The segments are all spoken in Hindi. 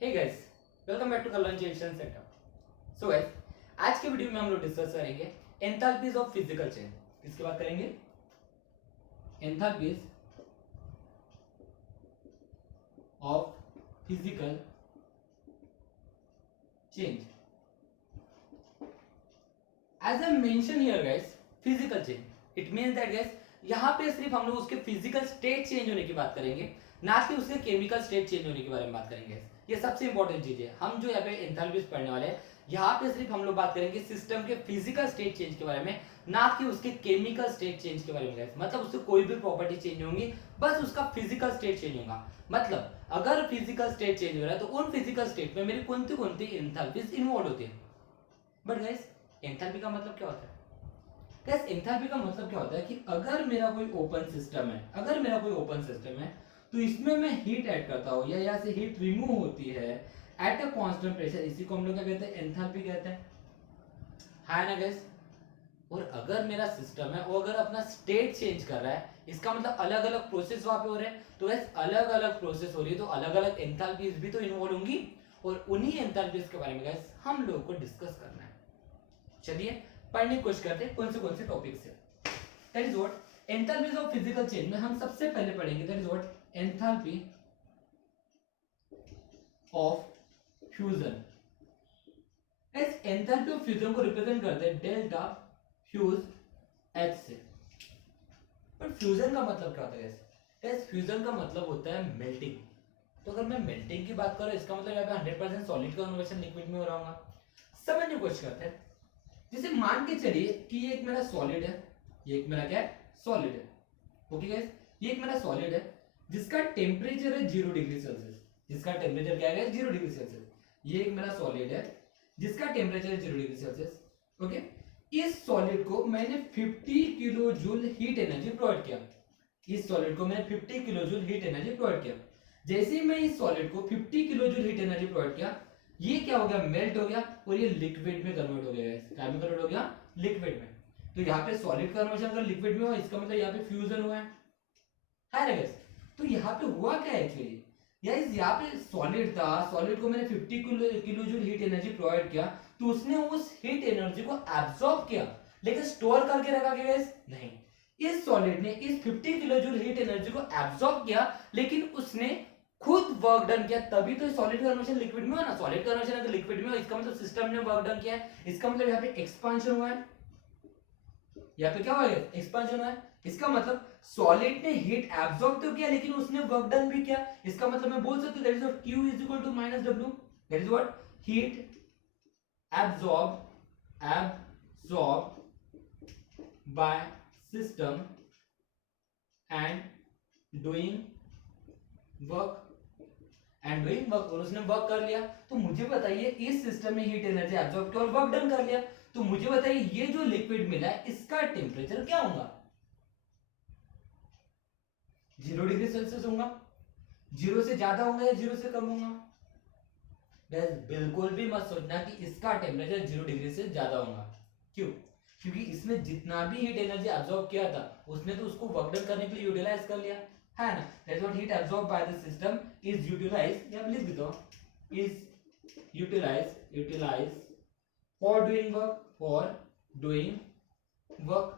Hey guys, welcome back to the lunch edition setup. So guys, आज के वीडियो में हम लोग डिस्कस करेंगे एंथैल्पीज ऑफ फिजिकल चेंज। किसकी बात करेंगे? Enthalpies of physical change. As I mention here guys, physical change, it means that guys यहाँ पे सिर्फ हम लोग उसके फिजिकल स्टेट चेंज होने की बात करेंगे, ना कि उसके केमिकल स्टेट चेंज होने के बारे में बात करेंगे। ये सबसे इंपॉर्टेंट चीज है। हम जो यहाँ पे एंथैल्पीज पढ़ने वाले हैं, यहाँ पे सिर्फ हम लोग बात करेंगे सिस्टम के फिजिकल स्टेट चेंज के बारे में, ना कि उसके केमिकल स्टेट चेंज के बारे में गाइस। मतलब उससे कोई भी प्रॉपर्टी चेंज नहीं होंगी, बस उसका फिजिकल स्टेट चेंज होगा। मतलब अगर फिजिकल स्टेट चेंज हो रहा है तो उन फिजिकल स्टेट में मेरी कौन कौन एंथैल्पीज इन्वॉल्व होती है। बट गाइस, एंथैल्पी का मतलब क्या होता है? गाइस, एंथैल्पी का मतलब क्या होता है कि अगर मेरा कोई ओपन सिस्टम है, तो इसमें मैं हीट ऐड करता हूं या यहाँ से हीट रिमूव होती है एट अ कांस्टेंट प्रेशर, इसी को हम लोग क्या कहते हैं? एंथैल्पी कहते हैं, है ना गाइस। और अगर मेरा सिस्टम है वो अगर अपना स्टेट चेंज कर रहा है, इसका मतलब अलग अलग प्रोसेस वहां पे हो रहे हैं, तो गाइस अलग अलग प्रोसेस हो रही है तो अलग अलग एंथैल्पीज भी तो इन्वॉल्व होंगी, और उन्हीं एंथैल्पीज के बारे में गाइस हम लोगों को डिस्कस करना है। चलिए पढ़ने की कोशिश करते हैं कौन से टॉपिक से। That is what enthalpies of physical change में हम सबसे पहले पढ़ेंगे that is what enthalpy of fusion. इस एंथैल्पी ऑफ फ्यूजन को रिप्रेजेंट करते हैं डेल्टा फ्यूज एच से। पर फ्यूजन का मतलब क्या होता है गाइस? फ्यूजन का मतलब होता है मेल्टिंग। तो अगर मैं मेल्टिंग की बात करूं, इसका मतलब यहाँ पे 100% सॉलिड का कन्वर्शन लिक्विड में हो रहा होगा। समझने की कोशिश करते हैं। जैसे मान के चलिए कि ये एक मेरा सॉलिड है, ये एक मेरा क्या है? सॉलिड है। ओके गाइस, ये एक मेरा सॉलिड है जिसका टेम्परेचर है 0 डिग्री सेल्सियस। जिसका टेम्परेचर क्या है? 0 डिग्री सेल्सियस। ये एक मेरा सॉलिड है जिसका टेम्परेचर है 0 डिग्री सेल्सियस। ओके, इस सॉलिड को मैंने 50 kilo joule heat energy provide किया। इस सॉलिड को मैंने 50 kilo joule heat energy provide किया। जैसे ही मैं इस सॉलिड को 50 kilo joule heat energy provide किया, ये क्या हो गया? मेल्ट हो गया और ये लिक्विड में कन्वर्ट हो गया। क्या में कन्वर्ट हो गया? लिक्विड में। तो यहाँ पे सॉलिड कन्वर्जन अगर लिक्विड में हुआ, इसका मतलब यहाँ पे फ्यूजन हुआ है ना गाइस। तो यहाँ पे हुआ क्या है एक्चुअली? गाइस, यहाँ पे सॉलिड था, सॉलिड को मैंने 50 kilo joule heat energy provide किया, तो उसने उस हीट एनर्जी को एब्सॉर्ब किया, लेकिन स्टोर करके रखा क्या गाइस? नहीं। इस सॉलिड ने इस 50 किलो जूल हीट एनर्जी को एब्सॉर्ब किया, लेकिन उसने खुद वर्क डन किया, तभी तो सॉलिड कन्वर्जन लिक्विड में हुआ ना। सॉलिड कन्वर्जन अगर लिक्विड में हो, इसका मतलब सिस्टम ने वर्क डन किया है। इसका मतलब यहाँ पे एक्सपांशन हुआ है, यहाँ पे क्या हुआ है? एक्सपांशन हुआ है। इसका मतलब सॉलिड ने हीट एब्सॉर्ब तो किया, लेकिन उसने वर्क डन भी किया। इसका मतलब मैं बोल सकता हूं that is what Q is equal to minus W। That is what heat absorb by system and doing work और उसने वर्क कर लिया। तो मुझे बताइए, इस सिस्टम में हीट एनर्जी एब्सॉर्ब किया और वर्क डन कर लिया, तो मुझे बताइए ये जो लिक्विड मिला है इसका टेम्परेचर क्या होगा? 0 डिग्री सेल्सियस होगा। 0 से ज्यादा होगा या 0 से कम होगा? बिल्कुल भी मत सोचना कि इसका टेम्परेचर 0 डिग्री से ज्यादा होगा। क्यों? क्योंकि इसने जितना भी हीट एनर्जी एब्सॉर्ब किया था, उसने तो उसको वर्क डन करने के लिए यूटिलाइज कर लिया, है ना। That's what heat absorb by the system is utilized, या लिख देता हूं, is utilized for doing work.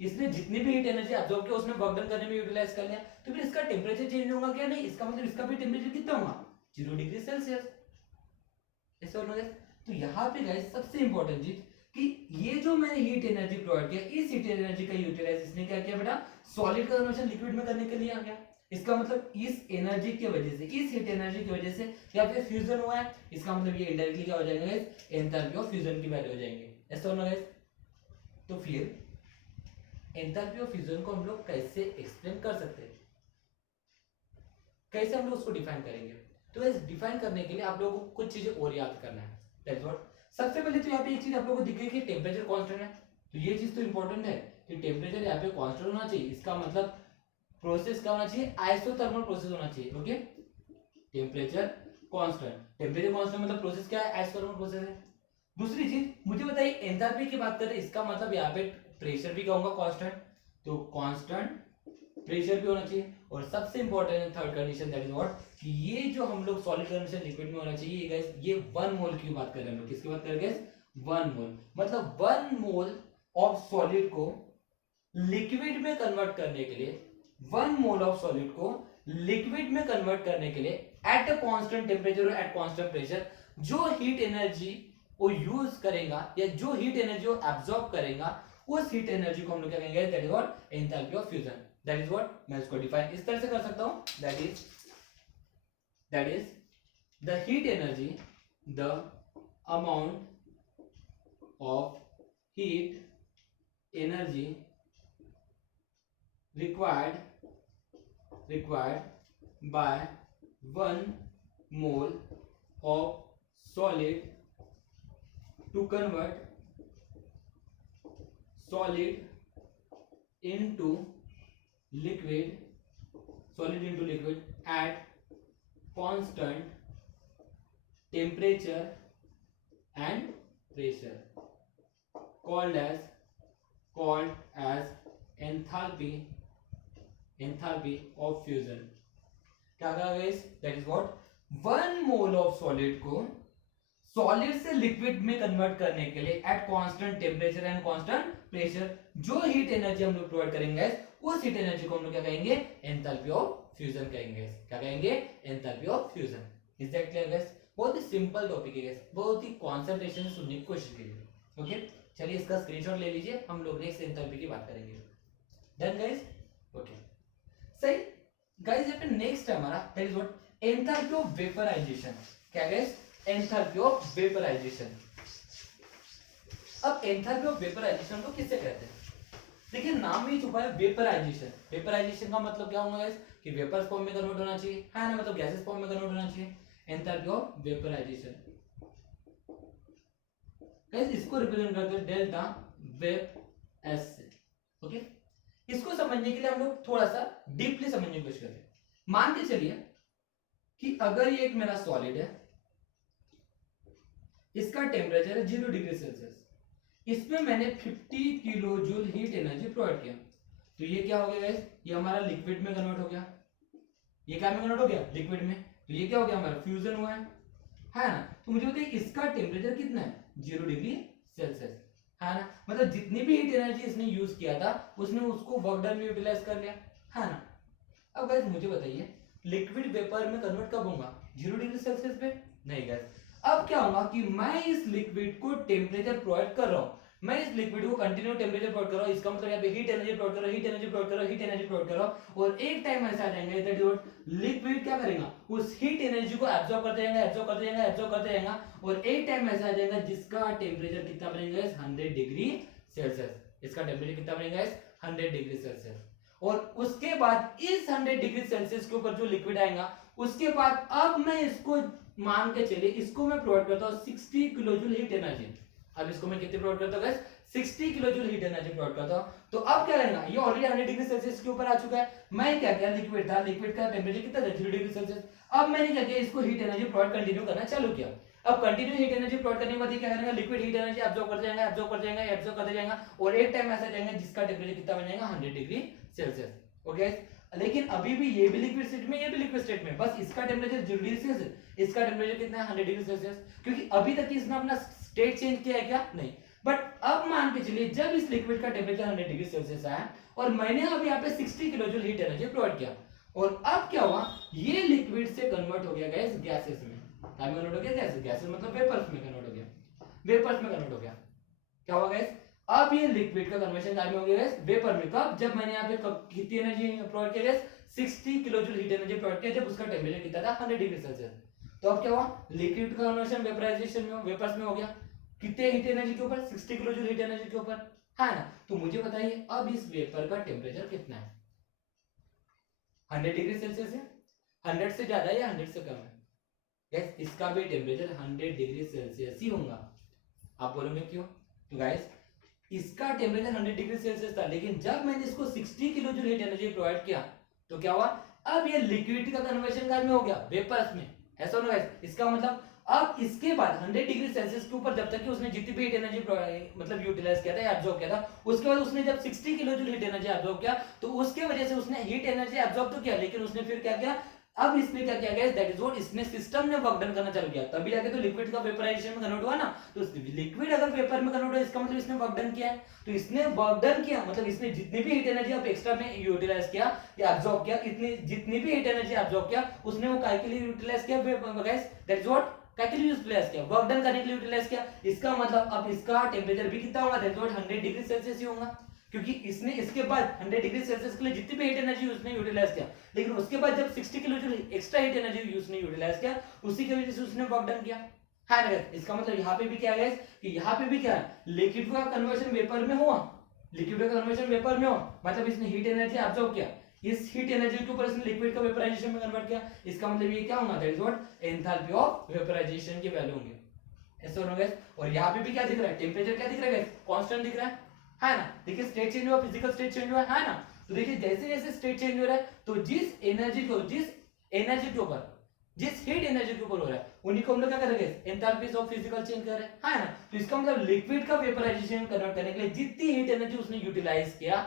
इसने जितनी भी हीट एनर्जी एब्सॉर्ब किया उसने वर्क डन करने में यूटिलाइज कर लिया। तो फिर इसका टेम्परेचर चेंज होगा क्या? नहीं। इसका मतलब इसका भी टेम्परेचर कितना होगा? 0 डिग्री सेल्सियस। ऐसे और गाइस, तो यहाँ पे गाइस सबसे इंपॉर्टेंट चीज कि ये जो मैंने हीट एनर्जी प्रोवाइड किया, इस हीट एनर्जी का यूटिलाइज इसने क्या किया बेटा? सॉलिड का कन्वर्जन लिक्विड में करने के लिए आ गया। इसका मतलब इस एनर्जी की वजह से, इस हीट एनर्जी की वजह से या फिर फ्यूजन हुआ है। इसका मतलब ये इनडायरेक्टली क्या हो जाएगा गाइस? एंथैल्पी ऑफ फ्यूजन की वैल्यू हो जाएंगे। ऐसा और गाइस, तो फिर एंथैल्पी ऑफ फ्यूजन को हम लोग कैसे एक्सप्लेन कर सकते हैं? कैसे हम लोग उसको डिफाइन करेंगे? तो इस डिफाइन करने के लिए आप लोगों को कुछ चीजें और याद करना है। दैट्स व्हाट सबसे पहले तो यहाँ पे एक चीज आप लोगों को दिखेगी, टेम्परेचर कांस्टेंट है। तो ये चीज तो इंपॉर्टेंट है कि टेम्परेचर यहाँ पे कांस्टेंट होना चाहिए। इसका मतलब प्रोसेस क्या होना चाहिए? आइसोथर्मल प्रोसेस होना चाहिए। Okay, temperature constant. Temperature constant मतलब प्रोसेस क्या है? आइसोथर्मल प्रोसेस है। दूसरी चीज मुझे बताइए, एंथैल्पी की बात करें, इसका मतलब यहाँ पे प्रेशर भी क्या होगा? कांस्टेंट। तो कांस्टेंट प्रेशर भी होना चाहिए। और सबसे important third condition that is what, कि ये जो हम लोग सॉलिड कंडीशन लिक्विड में होना चाहिए गाइस, ये 1 मोल की बात कर रहे हैं हम लोग, किसकी बात कर रहे हैं? 1 मोल, मतलब 1 मोल ऑफ सॉलिड को लिक्विड में कन्वर्ट करने के लिए, 1 मोल ऑफ सॉलिड को लिक्विड में कन्वर्ट करने के लिए एट अ कांस्टेंट टेम्परेचर और एट कांस्टेंट प्रेशर, जो हीट एनर्जी वो यूज करेगा या जो हीट एनर्जी वो एब्सॉर्ब करेगा, उस हीट एनर्जी को हम लोग क्या कहेंगे? That is what? Enthalpy of fusion. That is what, मैं इसको डिफाइन इस तरह से कर सकता हूं, that is the heat energy, the amount of heat energy required by 1 mole of solid to convert solid into liquid at constant temperature and pressure, called as enthalpy of fusion। क्या कहा guys? That is what, 1 mole of solid को सॉलिड से लिक्विड में कन्वर्ट करने के लिए at constant temperature and constant pressure जो हीट एनर्जी हम लोग प्रोवाइड करेंगे उस हीट एनर्जी को हम लोग क्या कहेंगे? एंथैल्पी ऑफ फ्यूजन कहेंगे। क्या कहेंगे? Enthalpy of fusion. Is that clear guys? बहुत ही सिंपल टॉपिक है गाइस, बहुत ही कंसंट्रेशन से सुनने की कोशिश कीजिए। ओके, चलिए इसका स्क्रीनशॉट ले लीजिए, हम लोग नेक्स्ट एंथैल्पी की बात करेंगे। Done guys? ओके सही गाइस, यहाँ पे नेक्स्ट है हमारा that is what, enthalpy of vaporization. क्या गाइस? Enthalpy of vaporization. अब एंथैल्पी ऑफ वेपराइजेशन को किससे कहते हैं? देखिए नाम में ही छुपा है वेपराइजेशन। वेपराइजेशन का मतलब क्या होगा गाइस? कि वेपर्स फॉर्म में कन्वर्ट होना चाहिए, है ना, मतलब गैसेस फॉर्म में कन्वर्ट होना चाहिए। एंथैल्पी ऑफ वेपराइजेशन गाइस, इसको रिप्रेजेंट करते हैं डेल्टा वेप एस से। ओके, इसको समझने के लिए हम लोग थोड़ा सा डीपली समझने की कोशिश करते हैं। मान के चलिए कि अगर ये एक मेरा सॉलिड है, इसका टेम्परेचर है 0 डिग्री सेल्सियस, इसमें मैंने 50 kilo joule heat energy provide किया, तो ये क्या हो गया गाइस? ये हमारा लिक्विड में कन्वर्ट हो गया। ये क्या में कन्वर्ट हो गया? लिक्विड में। तो ये क्या हो गया? हमारा फ्यूजन हुआ है ना? तो मुझे बताइए इसका टेम्परेचर कितना है? 0 डिग्री सेल्सियस, है ना, मतलब जितनी भी हीट एनर्जी इसने यूज किया था उसने उसको वर्क डन में यूटिलाइज कर लिया, है ना। अब गाइस मुझे बताइए लिक्विड वेपर में कन्वर्ट कब होगा? 0 डिग्री सेल्सियस पे? नहीं गाइस, अब क्या होगा कि मैं इस लिक्विड को टेम्परेचर प्रोवाइड कर रहा हूं, मैं इस लिक्विड को कंटिन्यू टेम्परेचर प्रोवाइड कर रहा हूं, इसका मतलब यहाँ पे हीट एनर्जी प्रोवाइड कर रहा हूं, हीट एनर्जी प्रोवाइड कर रहा हूं, हीट एनर्जी प्रोवाइड कर रहा हूं, और एक टाइम ऐसा आ जाएगा दैट इज लिक्विड क्या करेगा? उस हीट एनर्जी को एब्सॉर्ब करते जाएगा, एब्सॉर्ब करते जाएगा, एब्सॉर्ब करते जाएगा, और एक टाइम ऐसा आ जाएगा जिसका टेम्परेचर कितना बनेगा? 100 डिग्री सेल्सियस। इसका टेम्परेचर कितना बनेगा? 100 डिग्री सेल्सियस। और उसके बाद इस 100 डिग्री सेल्सियस के ऊपर जो लिक्विड आएगा, उसके बाद अब मैं इसको मान के चलिए इसको मैं प्रोवाइड करता हूं 60 किलो जूल हीट एनर्जी। अब इसको मैं कितने प्रोवाइड करता हूं guys? 60 kilo joule heat energy provide करता हूं। तो अब क्या करेगा? ये ऑलरेडी 100 डिग्री सेल्सियस के ऊपर आ चुका है। मैं क्या किया? लिक्विड था, लिक्विड का टेम्परेचर कितना था? 0 डिग्री सेल्सियस। अब मैंने क्या किया? इसको हीट एनर्जी प्रोवाइड कंटिन्यू करना चालू किया। अब कंटिन्यू हीट एनर्जी प्रोवाइड करने के बाद क्या करेगा? लिक्विड हीट एनर्जी एब्सॉर्ब करते जाएगा, एब्सॉर्ब करते जाएगा, एब्सॉर्ब करते जाएगा, और एक टाइम ऐसा जाएगा जिसका टेम्परेचर कितना बन जाएगा? 100 डिग्री सेल्सियस। ओके, लेकिन अभी भी ये भी लिक्विड स्टेट में, ये भी लिक्विड स्टेट में, बस इसका टेम्परेचर 0 डिग्री सेल्सियस, इसका टेम्परेचर कितना है? 100 डिग्री सेल्सियस, क्योंकि अभी तक इसने अपना स्टेट चेंज किया है क्या? नहीं। बट अब मान के चलिए जब इस लिक्विड का टेम्परेचर 100 डिग्री सेल्सियस आया और मैंने अब यहाँ पे 60 kilo joule heat energy provide किया, और अब क्या हुआ? ये लिक्विड से कन्वर्ट हो गया गाइस गैसेस में। कन्वर्ट हो गया गैसेस, गैसेस मतलब वेपर्स में कन्वर्ट हो गया, वेपर्स में कन्वर्ट हो गया। क्या हुआ गाइस? अब ये लिक्विड का कन्वर्शन टाइम हो गया गाइस वेपर में। कब? जब मैंने यहाँ पे कितनी एनर्जी प्रोवाइड किया guys? 60 kilo joule heat energy provide किया, जब उसका टेम्परेचर कितना था? 100 डिग्री सेल्सियस। तो अब क्या हुआ? लिक्विड का कन्वर्शन वेपराइजेशन में, वेपर्स में हो गया। कितने हीट एनर्जी के ऊपर? 60 किलो जूल हीट एनर्जी के ऊपर, है ना। तो मुझे बताइए अब इस वेपर का टेम्परेचर कितना है? 100 डिग्री सेल्सियस है, 100 से ज्यादा है या 100 से कम है? गाइस इसका भी टेम्परेचर 100 डिग्री सेल्सियस ही होगा। आप बोलोगे क्यों? तो गाइस इसका टेम्परेचर 100 डिग्री सेल्सियस था, लेकिन जब मैंने इसको 60 kilo joule heat energy provide किया तो क्या हुआ? अब ये लिक्विड का कन्वर्शन में हो गया वेपर्स में। ऐसा होना गाइस, इसका मतलब अब इसके बाद 100 डिग्री सेल्सियस के ऊपर जब तक कि उसने जितनी भी हीट एनर्जी मतलब यूटिलाइज किया था या एब्जॉर्ब किया था, उसके बाद उसने जब 60 kilo joule heat energy absorb किया, तो उसके वजह से उसने हीट एनर्जी एब्जॉर्ब तो किया, लेकिन उसने फिर क्या किया, अब इसने क्या किया गाइस, दैट इज व्हाट, इसने सिस्टम ने वर्क डन करना चालू किया, तभी जाके तो लिक्विड का वेपराइजेशन में कन्वर्ट हुआ ना। तो लिक्विड अगर वेपर में कन्वर्ट हुआ, इसका मतलब इसने वर्क डन किया है। तो इसने वर्क डन किया मतलब इसने जितनी भी हीट एनर्जी अब एक्स्ट्रा में यूटिलाइज किया या एब्जॉर्ब किया, इतनी जितनी भी हीट एनर्जी एब्जॉर्ब किया, उसने वो काय के लिए यूटिलाइज किया गाइस, दैट इज व्हाट, काय के लिए यूटिलाइज किया, वर्क डन करने के लिए यूटिलाइज किया। इसका मतलब अब इसका टेंपरेचर भी कितना होगा, that is what 100 degree Celsius ही होगा, क्योंकि इसने इसके बाद 100 डिग्री सेल्सियस के लिए जितनी भी हीट एनर्जी उसने यूटिलाइज किया, लेकिन उसके बाद जब 60 किलो जो एक्स्ट्रा हीट एनर्जी उसने यूटिलाइज किया, उसी की वजह से उसने वर्क डन किया है ना। इसका मतलब यहाँ पे भी क्या है कि यहाँ पे भी क्या है, लिक्विड का कन्वर्जन वेपर में हुआ, लिक्विड का कन्वर्जन वेपर में हुआ, मतलब इसने हीट एनर्जी एब्जॉर्ब किया, इस हीट एनर्जी के ऊपर इसने लिक्विड का वेपराइजेशन में कन्वर्ट किया। इसका मतलब ये क्या होगा, that is what enthalpy of vaporization की वैल्यू होंगे, ऐसे होगा। और यहाँ पे भी क्या दिख रहा है, टेम्परेचर क्या दिख रहा है, कांस्टेंट दिख रहा है ना। देखिए स्टेट चेंज हुआ, फिजिकल स्टेट चेंज हुआ है ना। तो देखिए जैसे जैसे स्टेट चेंज हो रहा है, तो जिस एनर्जी के ऊपर जिस हीट एनर्जी के ऊपर हो रहा है, उन्हीं को हम लोग क्या करेंगे, एंथैल्पीज ऑफ फिजिकल चेंज कर रहे हैं, है ना। तो इसका मतलब लिक्विड का वेपराइजेशन कन्वर्ट करने के लिए जितनी हीट एनर्जी उसने यूटिलाइज किया,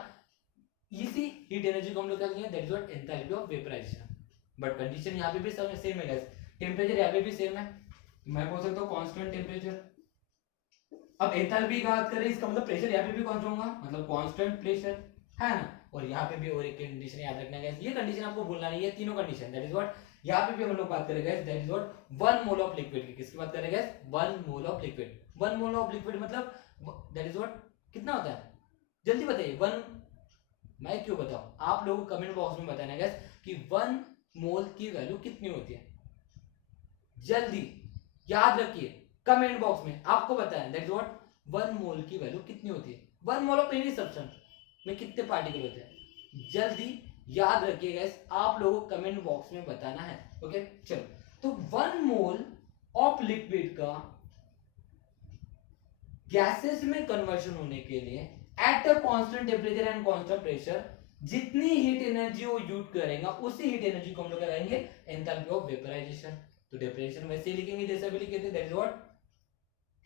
इसी हीट एनर्जी को हम लोग क्या कहेंगे, that is what enthalpy of vaporization. But condition यहाँ पे भी सेम है गाइस, टेम्परेचर यहाँ पे भी सेम है, मैं बोल सकता हूँ कांस्टेंट टेम्परेचर। अब एंथैल्पी की बात करें, इसका मतलब प्रेशर यहाँ पे भी कांस्टेंट होगा, मतलब कांस्टेंट प्रेशर, है ना। और यहाँ पे भी और एक कंडीशन याद रखना है, ये कंडीशन आपको भूलना नहीं है, तीनों कंडीशन, दैट इज व्हाट, यहाँ पे भी हम लोग बात करेंगे that is what 1 mole of liquid की, किसकी बात करेंगे, 1 mole of liquid. 1 mole of liquid मतलब दैट इज व्हाट कितना होता है, जल्दी बताइए 1, मैं क्यों बताऊं, आप लोगों को कमेंट बॉक्स में बताना गाइस कि 1 मोल की वैल्यू कितनी होती है, जल्दी याद रखिए, कमेंट बॉक्स में आपको बताएं दैट इज व्हाट 1 मोल की वैल्यू कितनी होती है, 1 मोल ऑफ एनी सब्सटेंस में कितने पार्टिकल होते हैं, जल्दी याद रखिए गाइस, आप लोगों को कमेंट बॉक्स में बताना है। ओके चलो, तो 1 मोल ऑफ लिक्विड का गैसेस में कन्वर्शन होने के लिए at a constant temperature and constant pressure जितनी हीट एनर्जी वो यूज करेगा, उसी हीट एनर्जी को हम लोग कहेंगे एंथैल्पी ऑफ वेपराइजेशन। तो डेफिनेशन वैसे ही लिखेंगे जैसे अभी लिखे थे, दैट इज व्हाट,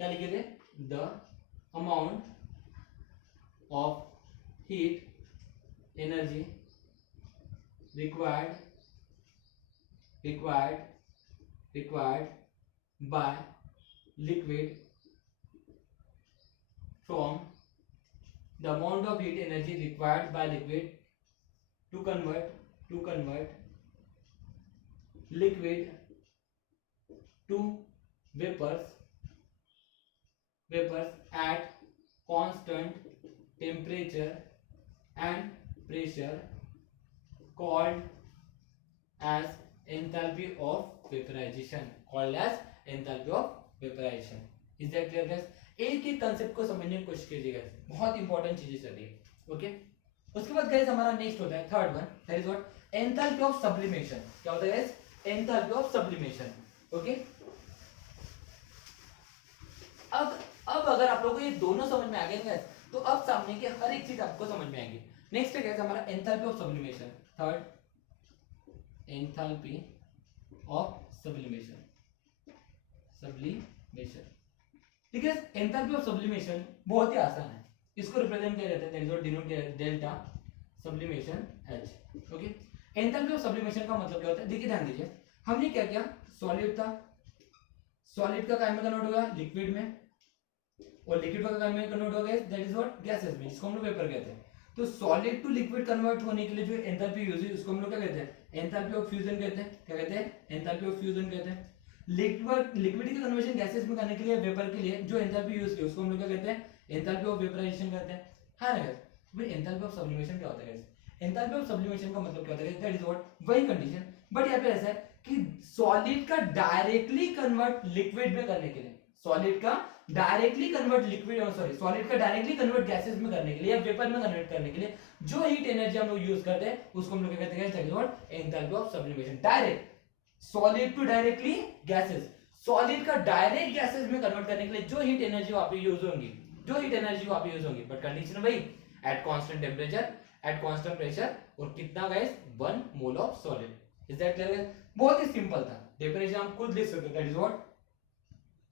क्या लिखे थे, the amount of heat energy required by liquid from the amount of heat energy required by liquid to convert liquid to vapors at constant temperature and pressure called as enthalpy of vaporization, is that clear guys? एक ही कंसेप्ट को समझने की कोशिश कीजिएगा, बहुत इंपॉर्टेंट चीजें चल रही है। ओके उसके बाद गाइस हमारा नेक्स्ट होता है third one, that is what enthalpy of sublimation. क्या होता है guys, enthalpy of sublimation. Okay अब अगर आप लोगों को ये दोनों समझ में आ गए गाइस, तो अब सामने की हर एक चीज आपको समझ में आएगी। नेक्स्ट है गाइस हमारा enthalpy of sublimation, third enthalpy of sublimation. ठीक है, एंथैल्पी ऑफ सब्लिमेशन बहुत ही आसान है, इसको रिप्रेजेंट किया जाता है, दैट इज व्हाट डिनोट किया जाता है delta sublimation H। Okay enthalpy of sublimation का मतलब क्या होता है, देखिए ध्यान दीजिए, हमने क्या किया, सॉलिड था, सॉलिड का काय में कन्वर्ट होगा लिक्विड में, और लिक्विड का काय में कन्वर्ट हो गया दैट इज व्हाट गैसेस में, जिसको हम लोग वेपर कहते हैं। तो सॉलिड टू लिक्विड कन्वर्ट होने के लिए जो एंथैल्पी यूज है उसको हम लोग क्या कहते हैं, एंथैल्पी ऑफ फ्यूजन कहते हैं। क्या कहते हैं, एंथैल्पी ऑफ फ्यूजन कहते हैं। लिक्विड की कन्वर्जन गैसेस में करने के लिए, वेपर के लिए जो एंथैल्पी यूज की उसको हम लोग क्या कहते हैं, एंथैल्पी ऑफ वेपराइजेशन कहते हैं, है ना गाइस। भाई एंथैल्पी ऑफ सब्लिमेशन क्या होता है गाइस, एंथैल्पी ऑफ सब्लिमेशन का मतलब क्या होता है, दैट इज व्हाट वही कंडीशन, बट यहाँ पे ऐसा है कि सॉलिड का डायरेक्टली कन्वर्ट लिक्विड में करने के लिए, सॉलिड का directly convert liquid, sorry solid का डायरेक्टली कन्वर्ट गैसेस में करने के लिए या वेपर में कन्वर्ट करने के लिए जो हीट एनर्जी हम लोग यूज करते हैं उसको हम लोग कहते हैं that is what enthalpy of sublimation. Direct solid to directly gases, solid का डायरेक्ट गैसेस में कन्वर्ट करने के लिए जो हीट एनर्जी वहां पे यूज होंगी, बट कंडीशन वही at constant temperature, at constant pressure, और कितना guys 1 mole of solid. Is that clear guys, बहुत ही सिंपल था, डेफिनेशन हम खुद लिख सकते हैं, that is what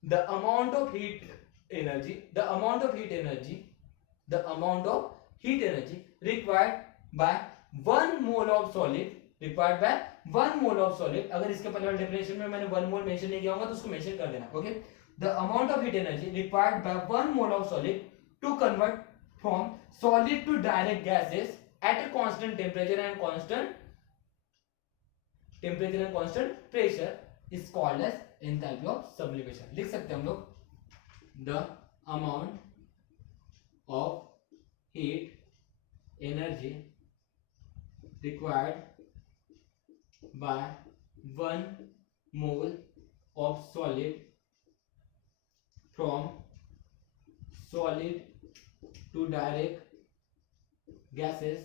the amount of heat energy required by 1 mole of solid अगर इसके पहले वाले डेफिनेशन में मैंने 1 मोल मेंशन नहीं किया होगा तो उसको मेंशन कर देना. Okay, the amount of heat energy required by 1 mole of solid to convert from solid to direct gases at a constant temperature and constant pressure is called as enthalpy of sublimation. लिख सकते हैं हम लोग the amount of heat energy required by 1 mole of solid from solid to direct gases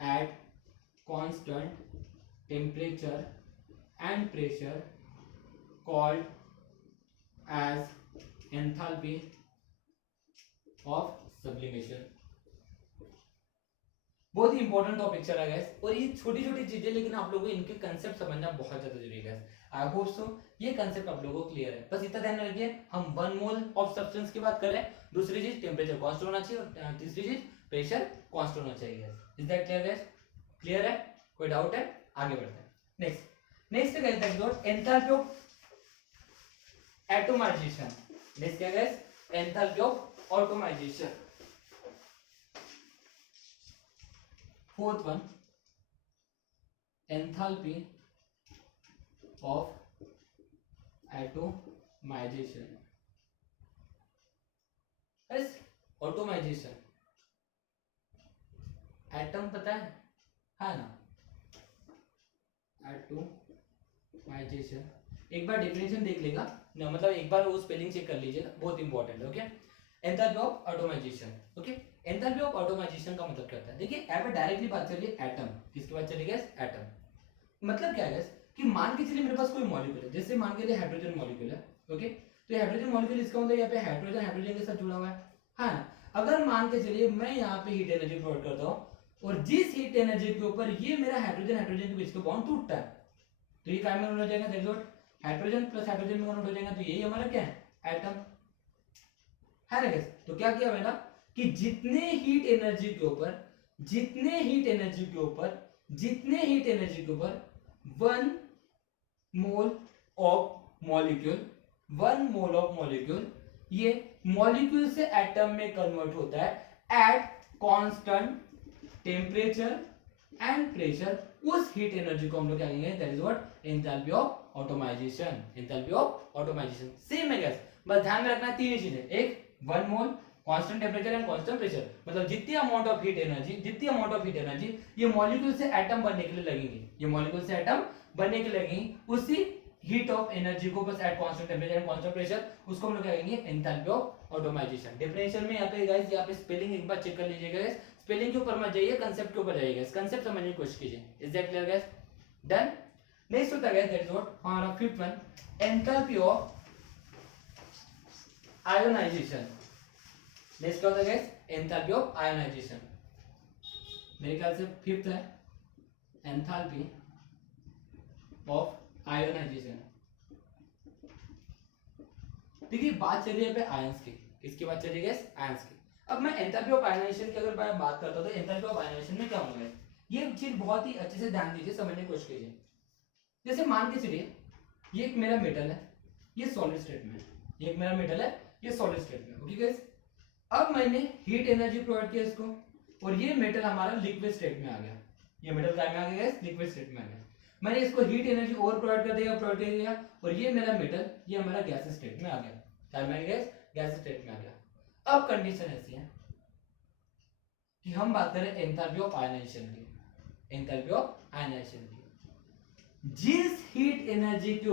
at constant temperature and pressure called as enthalpy of sublimation. बहुत ही इंपॉर्टेंट टॉपिक चला गया और ये छोटी छोटी चीजें, लेकिन आप लोगों को इनके कंसेप्ट समझना बहुत ज्यादा जरूरी है. आई होप सो ये कंसेप्ट आप लोगों को क्लियर है. बस इतना ध्यान रखिए, हम 1 मोल ऑफ सब्सटेंस की बात कर रहे हैं, दूसरी चीज टेम्परेचर कांस्टेंट होना चाहिए और तीसरी चीज प्रेशर कांस्टेंट होना चाहिए. Is that clear guys? Clear है? कोई डाउट है? आगे बढ़ते हैं. Next guys that is enthalpy of atomization. Next क्या guys? Enthalpy of automization. Fourth one, enthalpy of atomization. Guys, automization, atom पता है ना? एटोमाइजेशन एक बार डेफिनेशन देख लेगा ना, मतलब एक बार वो स्पेलिंग चेक कर लीजिएगा, बहुत इंपॉर्टेंट है. Okay, enthalpy of automisation. Okay, enthalpy of automisation का मतलब क्या होता है? देखिए यहाँ पे डायरेक्टली बात चलिए एटम, किसकी बात चली गई? एटम. मतलब क्या है कि मान के चलिए मेरे पास कोई मॉलिक्यूल है, जैसे मान के लिए हाइड्रोजन मॉलिक्यूल है. ओके, तो हाइड्रोजन मॉलिक्यूल, इसका मतलब यहाँ पे हाइड्रोजन के साथ जुड़ा हुआ है. हाँ, अगर मान के चलिए मैं यहाँ पे हीट एनर्जी प्रोवाइड करता हूँ और जिस हीट एनर्जी के ऊपर ये मेरा हाइड्रोजन के बीच का बॉन्ड टूटता है, तो ये क्या में हो जाएगा? That is what, hydrogen plus hydrogen में कन्वर्ट हो जाएगा. तो यही हमारा क्या है? एटम है ना गाइस? तो क्या किया मैंने कि जितने हीट एनर्जी के ऊपर 1 मोल ऑफ मॉलिक्यूल ये मॉलिक्यूल से एटम में कन्वर्ट होता है at constant temperature and pressure. उस हीट एनर्जी को हम लोग क्या कहेंगे? That is what, enthalpy of automisation. Enthalpy of automisation same है गाइस, बस ध्यान में रखना है तीन चीजें. एक 1 मोल constant temperature and constant pressure, मतलब जितनी अमाउंट ऑफ हीट एनर्जी ये मॉलिक्यूल से एटम बनने के लिए लगेंगी, उसी हीट ऑफ एनर्जी को बस at constant temperature and constant pressure, उसको हम लोग क्या कहेंगे? Enthalpy of automisation. डेफिनेशन में यहाँ पे गाइस, यहाँ पे स्पेलिंग एक बार चेक कर लीजिएगा. स्पेलिंग के ऊपर मत जाइए, कंसेप्ट के ऊपर जाइएगा. कंसेप्ट समझने की कोशिश कीजिए. Is that clear guys? Done. Next होता है दैट इज व्हाट हमारा fifth one, enthalpy of ionization. Next क्या होता है गाइस? Enthalpy of ionisation. मेरे ख्याल से फिफ्थ है एंथैल्पी ऑफ आयोनाइजेशन. देखिए बात चल रही है पे आयंस की. किसकी बात चल रही है? आयंस की. अब मैं एंथैल्पी ऑफ आयोनाइजेशन की अगर मैं बात करता हूं तो एंथैल्पी ऑफ आयोनाइजेशन में क्या होगा? ये चीज बहुत ही अच्छे से ध्यान दीजिए, समझने की कोशिश कीजिए. जैसे मान के चलिए ये एक मेरा मेटल है, ये सॉलिड स्टेट में है. ये एक मेरा मेटल है, ये सॉलिड स्टेट में. ओके गाइस, अब मैंने हीट एनर्जी प्रोवाइड किया इसको और ये मेटल हमारा लिक्विड स्टेट में आ गया. ये मेटल क्या में आ गया? लिक्विड स्टेट में आ गया. मैंने इसको हीट एनर्जी और प्रोवाइड कर दिया और ये मेरा मेटल, ये हमारा गैस स्टेट में आ गया. क्या में आ गया? गैस स्टेट में आ गया. अब कंडीशन ऐसी है कि हम बात करें एंथैल्पी ऑफ आयनाइजेशन की. एंथैल्पी ऑफ आयनाइजेशन की जिस हीट एनर्जी के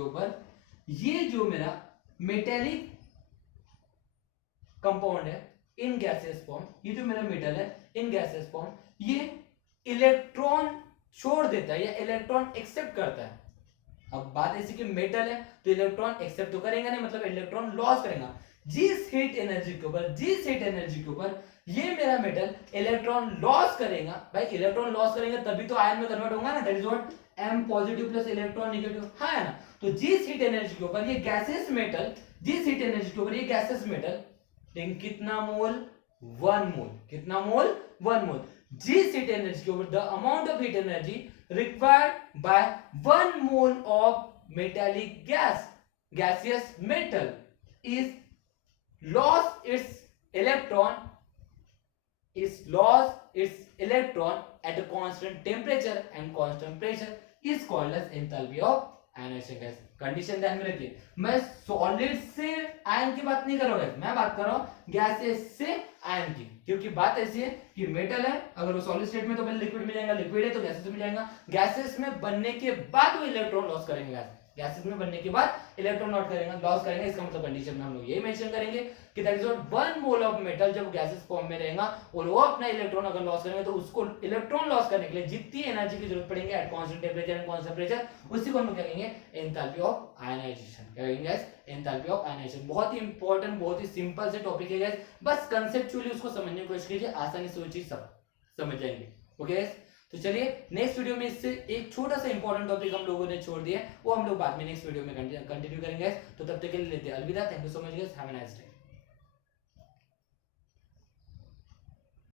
ऊपर ये जो मेरा मेटेलिक कंपाउंड है इन गैसेस फॉर्म, ये जो मेरा मेटल है इन गैसेस फॉर्म, ये इलेक्ट्रॉन छोड़ देता है या इलेक्ट्रॉन एक्सेप्ट करता है. अब बात ऐसी कि मेटल है तो इलेक्ट्रॉन एक्सेप्ट तो करेगा नहीं, मतलब इलेक्ट्रॉन लॉस करेगा. जिस हीट एनर्जी के ऊपर ये मेरा मेटल इलेक्ट्रॉन लॉस करेगा, भाई इलेक्ट्रॉन लॉस करेगा तभी तो आयन में कन्वर्ट होगा ना. That is what M positive plus electron negative है ना. तो जिस हीट एनर्जी के ऊपर ये गैसेस मेटल, जिस हीट एनर्जी के ऊपर ये गैसेस मेटल, लेकिन कितना मोल, 1 मोल, कितना मोल, 1 मोल, जिस हीट एनर्जी के ऊपर the amount of heat energy required by 1 mole of metallic gas, gaseous metal is lost its electron at a constant temperature and constant pressure is called as enthalpy of ionization gas. Condition ध्यान में रखिए, मैं सॉलिड से आयन की बात नहीं कर रहा हूं, मैं बात कर रहा हूं गैसेस से आयन की, क्योंकि बात ऐसी है कि मेटल है, अगर वो सॉलिड स्टेट में तो पहले लिक्विड में जाएगा, लिक्विड है तो गैसेस में जाएगा, गैसेस में बनने के बाद वो इलेक्ट्रॉन लॉस करेंगे, गैसेस में बनने के बाद इलेक्ट्रॉन लॉस करेंगे, इसका मतलब कंडीशन में हम लोग ये मेंशन करेंगे कि that is 1 mole of metal जब गैसेस फॉर्म में रहेगा और वो अपना इलेक्ट्रॉन अगर लॉस करेंगे तो उसको इलेक्ट्रॉन लॉस करने के लिए जितनी एनर्जी की जरूरत पड़ेगी at constant temperature and constant pressure, उसी को हम क्या कहेंगे, एंथैल्पी ऑफ आयनाइजेशन। क्या कहेंगे गाइस, एंथैल्पी ऑफ आयनाइजेशन। बहुत ही इंपॉर्टेंट, बहुत ही सिंपल से टॉपिक है गाइस, बस कंसेप्चुअली उसको समझने की कोशिश कीजिए, आसानी से वो चीज सब समझ जाएंगे। ओके गाइस, तो चलिए नेक्स्ट वीडियो में इससे एक छोटा सा इंपॉर्टेंट टॉपिक हम लोगों ने छोड़ दिया, वो हम लोग बाद में नेक्स्ट वीडियो में कंटिन्यू करेंगे। तो तब तक के लिए लेते हैं अलविदा। Thank you so much guys, have a nice day.